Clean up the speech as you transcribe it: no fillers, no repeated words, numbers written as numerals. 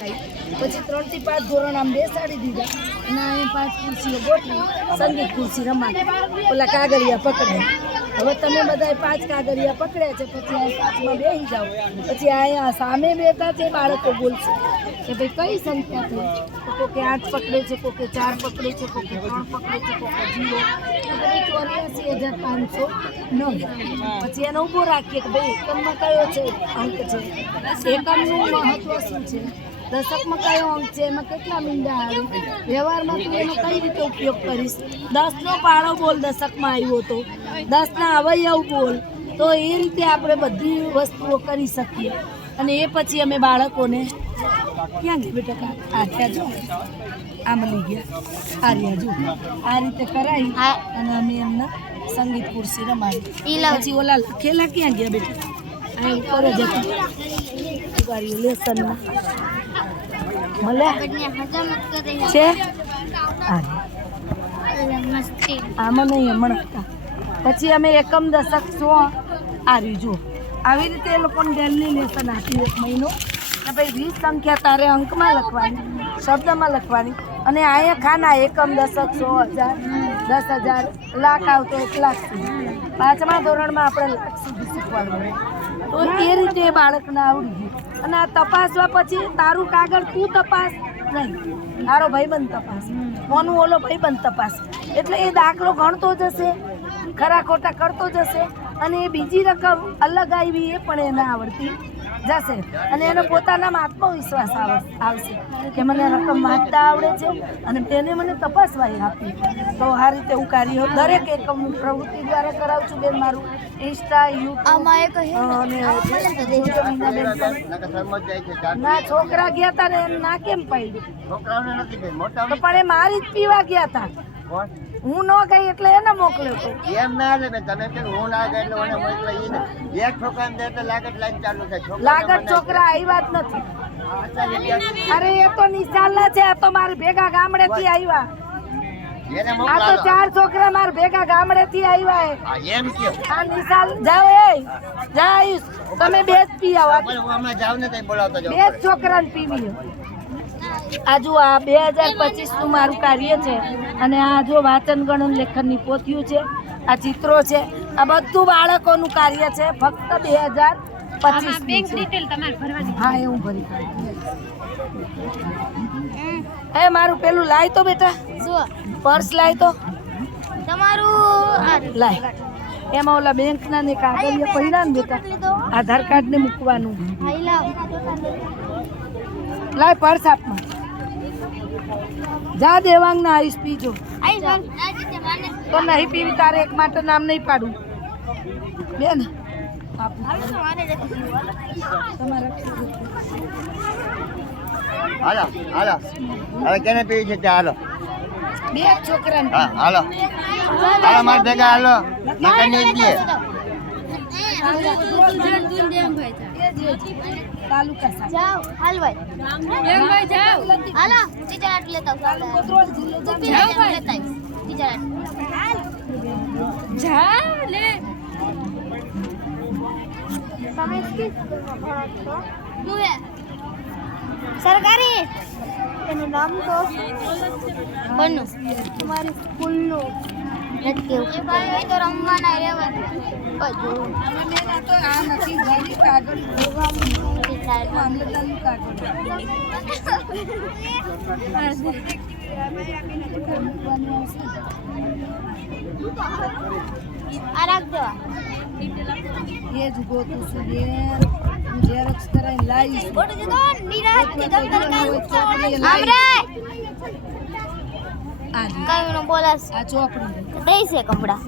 રખાઈ. પછી 3 થી 5 ધોરણ આમ બેસાડી દીધા અને અહીં 5 ખુરશીઓ ગોઠવી સંગીત ખુરશી રમાડી. ઓલા કાગળિયા પકડે. હવે તમે બધા 5 કાગળિયા પકડ્યા છે, પછી આ 5માં બેસી જાઓ. પછી અહીંયા સામે બેઠા છે બાળકો બોલશે કે ભાઈ કઈ સંખ્યા થઈ. તો કોકે 8 પકડે છે, કોકે 4 પકડે છે, કોકે 3 પકડે છે, કોકે 0. 84,509. પછી એને ઊભો રાખીએ કે ભાઈ એકમમાં કયો છે અંક છે, એકમનું મહત્વ શું છે, દશકમાં કયો અંક છે, એમાં કેટલા મીંડા આવે, વ્યવહારમાં તું એનો કઈ રીતે ઉપયોગ કરીશ. 10નો પાળો બોલ દશકમાં આવ્યો તો 10ના અવયવ બોલ. તો એ રીતે આપણે બધી વસ્તુઓ કરી શકીએ. અને એ પછી અમે બાળકોને ક્યાં ગયા બેટા આ ત્યાં જો આમ લઈ ગયા આ રહ્યા જો આ રીતે કરાવી અને અમે એમના સંગીત ખુરશી રમાડી. પછી ઓલા લખેલા ક્યાં ગયા બેટા આ ઉપર જ હતા લેસનમાં મળે છે આમાં નહીં હમણાં. પછી અમે એકમ દશક 100 આવી જો આવી રીતે એ લોકોને ડેલી લેસન આપી 1 મહિનો. અને ભાઈ 20 સંખ્યા તારે અંકમાં લખવાની, શબ્દમાં લખવાની. અને અહીંયા ખાના એકમ દશક 100,000 10,000 લાખ આવતો 1 લાખ સુધી. 5મા ધોરણમાં આપણે લાખ સુધી શીખવાડવું. તો એ રીતે એ બાળકને આવડી ગયું. અને આ તપાસવા પછી તારું કાગળ તું તપાસ નહીં, તારો ભાઈબંધ તપાસ, કોનું ઓલો ભાઈબંધ તપાસ. એટલે એ દાખલો ગણતો જશે, ખરા ખોટા કરતો જશે. અને એ બીજી રકમ અલગ આવી એ પણ એને આવડતી જશે. અને એનો પોતાનામાં આત્મવિશ્વાસ આવશે કે મને રકમ વાંચતા આવડે છે અને તેને મને તપાસવા આપી. તો આ રીતે હું કાર્ય દરેક એકમ પ્રવૃત્તિ દ્વારા કરાવું છું બેન. મારું ઇન્સ્ટા ના છોકરા ગયા હતા ને એમ ના કેમ પાડ્યું તો પણ એ મારી જ પીવા ગયા હતા. હું ન ગઈ એટલે એને મોકલ્યો તો એમ ના આવે ને તમે કે હું ના ગઈ એટલે મને મોકલાઈ ને એક છોકરાને દે તો લાગત લાઈન ચાલુ થાય. લાગત છોકરા આવ્યા જ નથી. અરે એ તો નિશાલના છે, આ તો મારા ભેગા ગામડેથી આવ્યા. આ તો 4 છોકરા મારા ભેગા ગામડેથી આવ્યા. એમ કયો આ નિશાલ જાવ એ જાઈશ તમે બે જ પી આવો. હું હમણાં જાવ ને તઈ બોલાવતો જાવ. 2 છોકરાને પીવી. આ જો આ 2025 નું મારું કાર્ય છે. અને આ જો વાંચન ગણન લેખનની પોથીઓ છે, આ ચિત્રો છે, આ બધું બાળકોનું કાર્ય છે. ફક્ત 2025 હા એ હું ભરી એ મારું પેલું લાય તો બેટા પર્સ લાય તો તમારું લાય. એમાં ઓલા બેંકના ને કાગળિયા પડ્યા ને બેટા, આધાર કાર્ડ ને મૂકવાનું. લાય પર્સ આપમાં જા. દેવાંગ ના આઈસ પીજો તો નહીં પીવી. તારે એક માટે નામ નહીં પાડું બેન. હાલો હાલો હવે કેને પીવી છે હાલો. 2 છોકરા હા હાલો હાલો માર ભેગા હાલો નકર નહીં દે. તાલુકા જાઓ હાલવાય બેનભાઈ જાઓ હાલો ટીચર આટ લેતા જાઓ ભાઈ લેતા ટીચર આટ જા લે. તમે किस ભણો છો? હું સરકારી. એનું નામ તો બનુ. તમારી સ્કૂલનું નથી કેવું એ ભાઈ તો રમવાના રહેવાનું બધું. અમે મેલા તો આ નથી ઘરે કાગળ જોવાનું મામલતદારનું કાગળ આ રાખ દેવા એ જ ગોતું છું બેન. હું ઝેરોક્સ કરાવીને લાવીશ. ફોટો જો નિરાત દફતર કાઈ આમરે આ કાઈ નો બોલાસ આ ચોપડી દઈ છે કપડા.